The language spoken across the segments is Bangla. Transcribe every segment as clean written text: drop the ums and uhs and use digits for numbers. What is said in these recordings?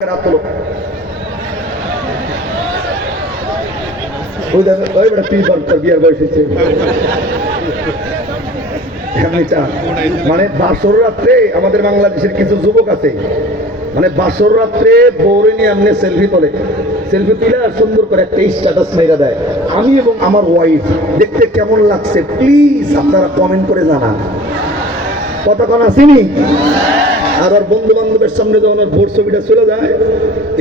মানে বাসর রাত্রে আমাদের বাংলাদেশের কিছু যুবক আছে, মানে বাসর রাত্রে বউরে নিয়ে এমনি সেলফি তোলে, সেলফি তুলে আর সুন্দর করে একটা স্ট্যাটাস মেরা দেয়, আমি এবং আমার ওয়াইফ দেখতে কেমন লাগছে প্লিজ আপনারা কমেন্ট করে জানান। কতক্ষণ আসেনি আর ওর বন্ধু বান্ধবের সামনে যখন ওর ভোর ছবিটা চলে যায়,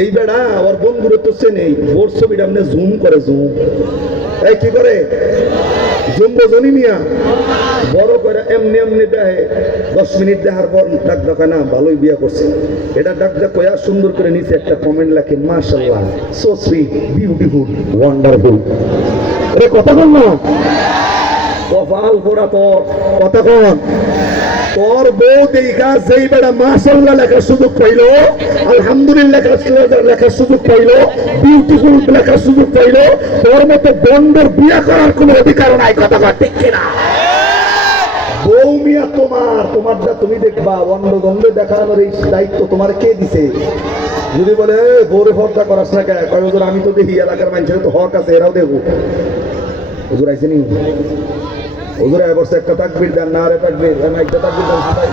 এই বেড়া ওর বন্ধুরে তো চেনে, ভোর ছবিটা এমনি জুম করে, জুম এই কি করে জুম বোঝনি মিয়া বড় করে এমনি এমনি দেয়। 10 মিনিট দেখার পর ডাক দেখায় না ভালোই বিয়া করছে, এটা ডাক দেখ কয়া সুন্দর করে নিচে একটা কমেন্ট লেখে মাশাআল্লাহ সো সুইট বিউটিফুল ওয়ান্ডারফুল। আরে কথা বল না, কপাল পোড়া তোর, কথা কন তোর বউ দেখা যেই বেড়া মাশাআল্লাহ লেখার সুযোগ পাইলো, আলহামদুলিল্লাহ লেখার সুযোগ পাইলো, বিউটিফুল লেখার সুযোগ পাইলো, তোর মতো বন্ধের বিয়ে করার কোনো অধিকার নাই। কথা কর ঠিক কিনা? বউ মিয়া তোমারটা তুমি দেখবা, অন্য গন্ধে দেখানোর এই দায়িত্ব তোমার কে দিছে? যদি বলে বউরে পর্দা করাস না কেন, কয় হুজুর আমি তো দেখি এলাকার মানুষের তো হক আছে, এরাও দেখবো। হুজুর আইসেনি, হুজুর বসে একটা তাকবীর দেন না, আরে তাকবীর একটা তাকবীর দেন সবাই।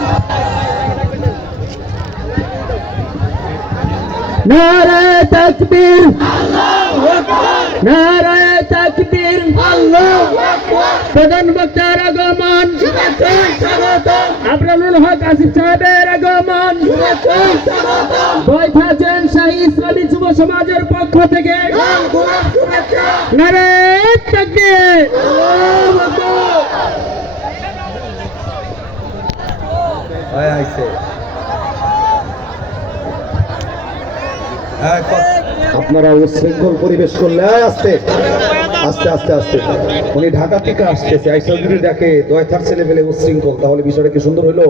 নারায়ে তাকবীর, আল্লাহু আকবার, নারায়ে তাকবীর, আল্লাহু আকবার। প্রধান বক্তার আগমন, শুভেচ্ছা স্বাগতম। আবরারুল হক আসিফ সাহেবের আগমন, শুভেচ্ছা স্বাগতম। বৈঠাচেন শাহী ইসলামী যুব সমাজের পক্ষ থেকে শুভেচ্ছা। নারায়ে তাকবীর, আল্লাহু আকবার। আপনারা উশৃঙ্খল পরিবেশ করলে আস্তে আস্তে আস্তে আস্তে উনি ঢাকা থেকে আসতেছে, আইসা যদি দেখে 2 ছেলে ফেলে উশৃঙ্খল, তাহলে বিষয়টা কি সুন্দর হইলো?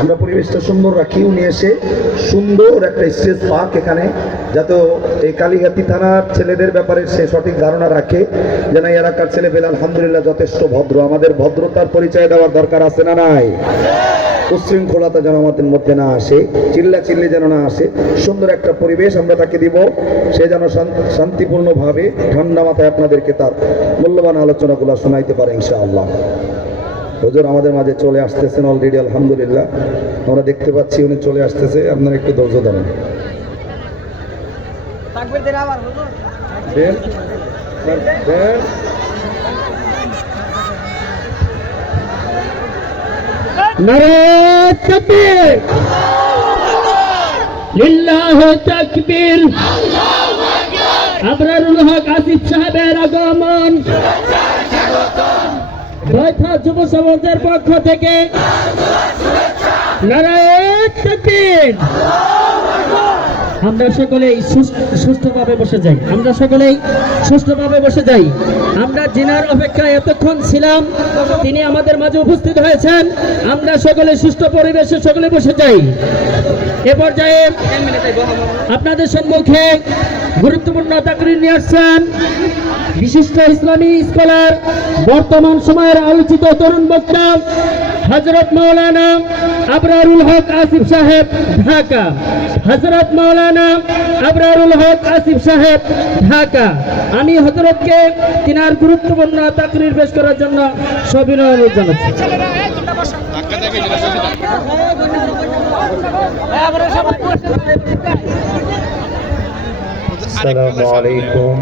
আমরা পরিবেশটা সুন্দর রাখি, উনি এসে সুন্দর একটা স্টেজ পাক এখানে, যাতে এই কালীঘাটি থানার ছেলেদের ব্যাপারে সে সঠিক ধারণা রাখে যে না এলাকার ছেলে পেলে আলহামদুলিল্লাহ যথেষ্ট ভদ্র। আমাদের ভদ্রতার পরিচয় দেওয়ার দরকার আছে না নাই? উশৃঙ্খলতা যেন আমাদের মধ্যে না আসে, চিল্লাচিল্লি যেন না আসে, সুন্দর একটা পরিবেশ আমরা তাকে দিব, সে যেন শান্তিপূর্ণভাবে ঠান্ডা মাথায় আপনাদেরকে তার মূল্যবান আলোচনাগুলো শোনাইতে পারে ইনশাআল্লাহ। হুজুর আমাদের মাঝে চলে আসতেছেন অলরেডি, আলহামদুলিল্লাহ আমরা দেখতে পাচ্ছি উনি চলে আসতেছে, আপনারা একটু ধৈর্য ধরেন। নারায়ে তাকবীর, লিল্লাহি তাকবীর, আল্লাহু আকবার। আবরারুল হক আসিফ সাহেবের আগমন, শুভেচ্ছা স্বাগতম। বৈঠা যুব সমাজের পক্ষ থেকে নারায়ে তাকবীর, আল্লাহু আকবার। আমরা সকলেই সুষ্ঠুভাবে বসে যাই, আমরা সকলেই সুষ্ঠুভাবে বসে যাই। আমরা জিনার অপেক্ষায় এতক্ষণ ছিলাম, তিনি আমাদের মাঝে উপস্থিত হয়েছেন, আমরা সকলে সুষ্ঠু পরিবেশে সকলে বসে যাই। এ পর্যায়ে আপনাদের সম্মুখে গুরুত্বপূর্ণ তাকরীর নিয়ে আসছেন বিশিষ্ট ইসলামী স্কলার, বর্তমান সময়ের আলোচিত তরুণ বক্তা হযরত মাওলানা আবরারুল হক আসিফ সাহেব, ঢাকা। হযরত মাওলানা আবরারুল হক আসিফ সাহেব, ঢাকা। আমি হযরতকে তিনার গুরুত্বপূর্ণ তাকরীর পেশ করার জন্য সবিনয় অনুরোধ জানাচ্ছি। আসসালামু আলাইকুম।